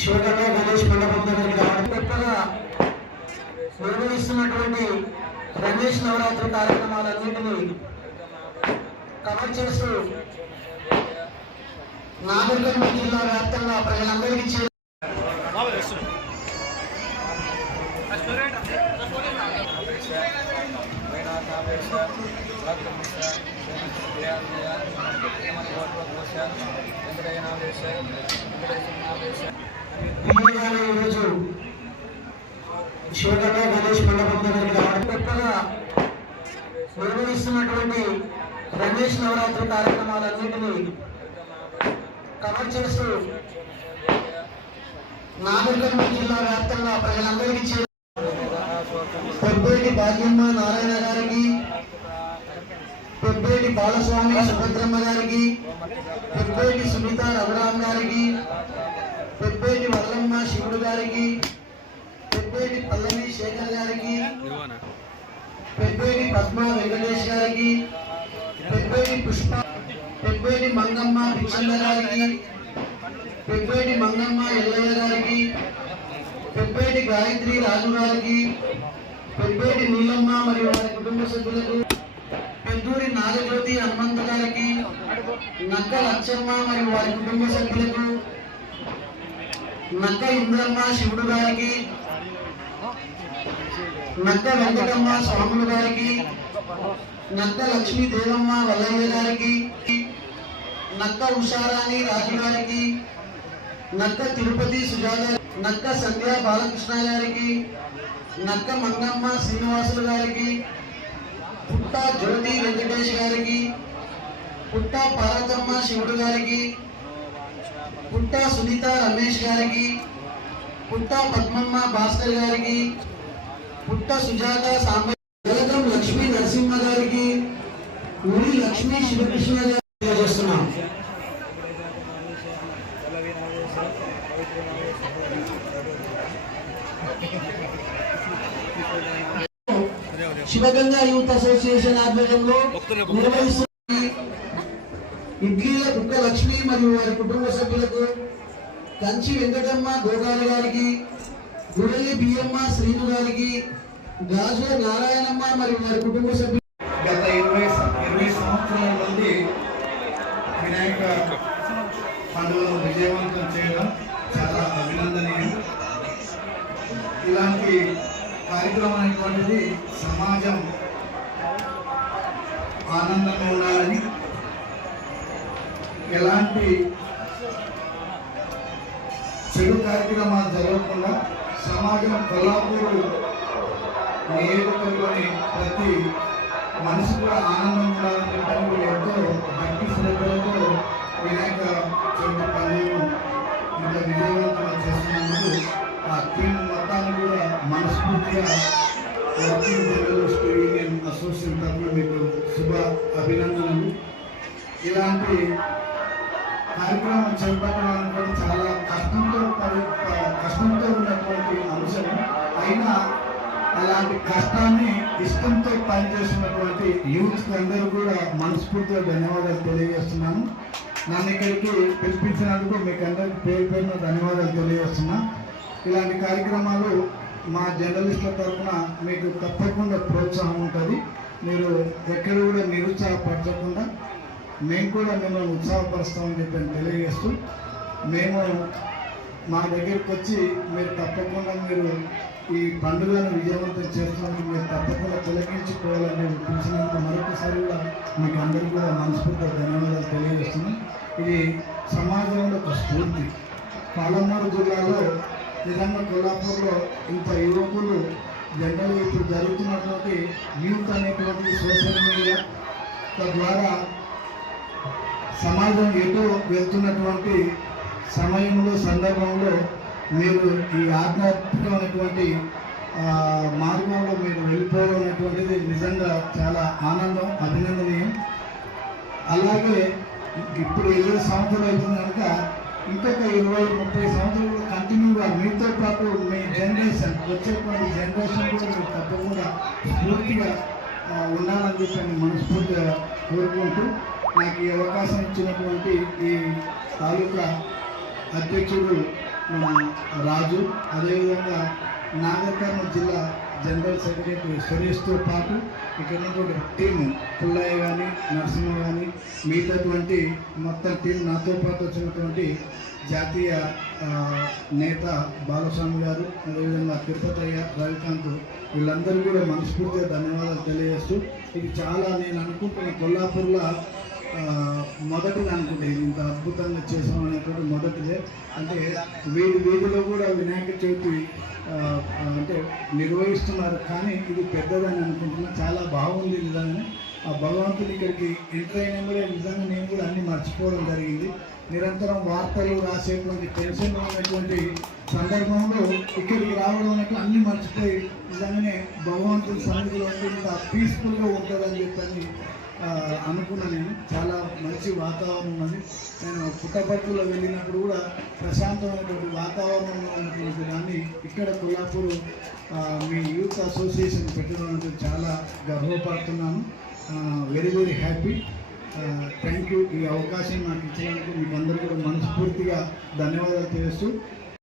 శివగంగా గణేష్ మండపం దగ్గరికి గొప్పగా నిర్వహిస్తున్నటువంటి రమేష్ నవరాత్రి కార్యక్రమాలన్నింటినీ కవర్ చేస్తూ నాగరికల్ జిల్లా వ్యాప్తంగా ప్రజలందరికీ ఈరోజు శివగంగా గణేష్ మండపం గొప్పగా నిర్వహిస్తున్నటువంటి రమేష్ నవరాత్రి కార్యక్రమాలన్నింటినీ కవర్ చేస్తూ నాగరికల్ జిల్లా వ్యాప్తంగా ప్రజలందరికీ చేరు పెబ్బేటి భాగ్యమ్మ నారాయణ గారికి పెబ్బేటి బాలస్వామి సుభద్రమ్మ గారికి పెబ్బేటి సునీత రఘురామ్ గారికి పెబ్బేటి వల్లమ్మ శివుడు గారికి పెబ్బేటి పల్లవి శేఖర్ గారికి పెబ్బేటి పద్మ వెంకటేష్ గారికి పెబ్బేటి పుష్ప పెబ్బేటి మంగమ్మ పిచ్చన్న గారికి పెబ్బేటి మంగమ్మ ఎల్లయ్య గారికి పెబ్బేటి గాయత్రి రాజు గారికి పెబ్బేటి నీలమ్మ మరియు వారి కుటుంబ సభ్యులకు పెద్దూరి నాగజ్యోతి హనుమంత గారికి నక్క లచ్చమ్మ మరియు వారి కుటుంబ సభ్యులకు నక్క ఇంద్రమ్మ శివుడు గారికి నక్క వెంకటమ్మ స్వాములు గారికి నక్క లక్ష్మీ దేవమ్మ వల్లయ్య గారికి నక్క ఉషారాణి రాజుగారికి నక్క తిరుపతి సుజాత నక్క సంధ్య బాలకృష్ణ గారికి నక్క మంగమ్మ శ్రీనివాసులు గారికి పుట్ట జ్యోతి వెంకటేష్ గారికి పుట్ట పార్వతమ్మ శివుడు గారికి పుట్ట సునీత రమేష్ గారికి పుట్ట పద్మమ్మ భాస్కర్ గారికి పుట్ట సుజాత సాంబ లక్ష్మీ నరసింహ గారికి ఉరి లక్ష్మీ శివకృష్ణ గారికి చేస్తున్నాం. శివగంగా యూత్ అసోసియేషన్ ఆధ్వర్యంలో నిర్వహిస్తున్న ఇడ్లీల కుక్క లక్ష్మి మరియు వారి కుటుంబ సభ్యులకు కంచి వెంకటమ్మ గోగాల గారికి గుడల్లి బియ్యమ్మ శ్రీను గారికి గాజు నారాయణమ్మ మరియు వారి కుటుంబ సభ్యులు ఇలాంటి కార్యక్రమం అనేటువంటిది సమాజం ఆనందంగా ఉండాలని ఎలాంటి చెడు కార్యక్రమాలు జరగకుండా సమాజం కొల్లాపూరు నియోజకవర్గంలోని ప్రతి మనసు కూడా ఆనందం ఉండాలని చెప్పని ఎంతో భక్తి శ్రద్ధలతో వినాయక చవితి పనులను ఇంత విజయవంతంగా చేస్తున్నందుకు ఆ టీం మతాన్ని కూడా మనస్ఫూర్తిగా వర్కింగ్ జర్నలిస్ట్ యూనియన్ అసోసియేషన్ తరఫున మీకు శుభ అభినందనలు. ఇలాంటి కార్యక్రమం చేపట్టడం కూడా చాలా కష్టంతో కష్టంతో ఉన్నటువంటి అంశం. అయినా అలాంటి కష్టాన్ని ఇష్టంతో పనిచేస్తున్నటువంటి యూత్ అందరూ కూడా మనస్ఫూర్తిగా ధన్యవాదాలు తెలియజేస్తున్నాను. నన్ను ఇక్కడికి పిలిపించినందుకు మీకు అందరికి పేరు పేరున ధన్యవాదాలు తెలియజేస్తున్నాను ఇలాంటి కార్యక్రమాలు మా జర్నలిస్టుల తరఫున మీకు తప్పకుండా ప్రోత్సాహం ఉంటుంది. మీరు ఎక్కడ కూడా నిరుత్సాహపరచకుండా మేము కూడా మిమ్మల్ని ఉత్సాహపరుస్తామని చెప్పి తెలియజేస్తూ మేము మా దగ్గరికి వచ్చి మీరు తప్పకుండా మీరు ఈ పండుగను విజయవంతం చేస్తున్నందుకు మీరు తప్పకుండా తిలకించుకోవాలని పిలిచినందుకు మరొకసారి కూడా మీకు అందరికీ కూడా మనస్ఫూర్తిగా ధన్యవాదాలు తెలియజేస్తున్నాం. ఇది సమాజంలో ఒక స్ఫూర్తి. పాలమూరు జిల్లాలో నిజంగా కొల్లాపూర్లో ఇంత యువకులు జనరల్ ఇప్పుడు జరుగుతున్నటువంటి యూత్ అనేటువంటి సోషల్ మీడియా ద్వారా సమాజం ఎటు వెళ్తున్నటువంటి సమయంలో సందర్భంలో మీరు ఈ ఆధ్యాత్మికమైనటువంటి మార్గంలో మీరు వెళ్ళిపోవడం అనేటువంటిది నిజంగా చాలా ఆనందం అభినందనీయం. అలాగే ఇప్పుడు ఇరవై సంవత్సరాలు అవుతుంది కనుక ఇంకొక ఇరవై ముప్పై సంవత్సరాలు కంటిన్యూగా మీతో పాటు మీ జనరేషన్ వచ్చేటువంటి జనరేషన్ కూడా మీరు తప్పకుండా స్ఫూర్తిగా ఉండాలని చెప్పి మనస్ఫూర్తిగా కోరుకుంటూ నాకు ఈ అవకాశం ఇచ్చినటువంటి ఈ తాలూకా అధ్యక్షుడు రాజు. అదేవిధంగా నాగర్ జిల్లా జనరల్ సెక్రటరీ సురేష్తో పాటు ఇక్కడ ఉన్నటువంటి టీము పుల్లయ్య కానీ నరసింహ కానీ మిగతాటువంటి మొత్తం టీం నాతో పాటు వచ్చినటువంటి జాతీయ నేత బాలస్వామి గారు అదేవిధంగా తిరుపతయ్య రవికాంత్ వీళ్ళందరూ కూడా మనస్ఫూర్తిగా ధన్యవాదాలు తెలియజేస్తూ ఇది చాలా నేను అనుకుంటున్న కొల్లాపూర్లో మొదటిది అనుకుంటే ఇంత అద్భుతంగా చేసాం అనేటువంటి మొదటిదే. అంటే వీధి వీధిలో కూడా వినాయక చవితి అంటే నిర్వహిస్తున్నారు కానీ ఇది పెద్దదని అనుకుంటున్నా. చాలా బాగుంది నిజంగానే. ఆ భగవంతుని ఇక్కడికి ఎంటర్ అయినా కూడా నిజంగా నేను కూడా అన్ని మర్చిపోవడం జరిగింది. నిరంతరం వార్తలు రాసేటువంటి టెన్షన్ ఉన్నటువంటి సందర్భంలో ఇక్కడికి రావడం అనేది అన్ని మర్చిపోయి నిజంగానే భగవంతుని సన్నిధిలో ఉంటే ఇంకా పీస్ఫుల్గా ఉంటుందని చెప్పని అనుకున్నా నేను. చాలా మంచి వాతావరణం అని. నేను పుట్టపర్తిలో వెళ్ళినప్పుడు కూడా ప్రశాంతమైనటువంటి వాతావరణంలో ఉన్నటువంటి దాన్ని ఇక్కడ కొల్లాపూర్ మీ యూత్ అసోసియేషన్ పెట్టడం చాలా గర్వపడుతున్నాను. Very very happy thank you ఈ అవకాశం నాకు ఇచ్చినందుకు మీకు అందరికీ కూడా మనస్ఫూర్తిగా ధన్యవాదాలు తెలుస్తూ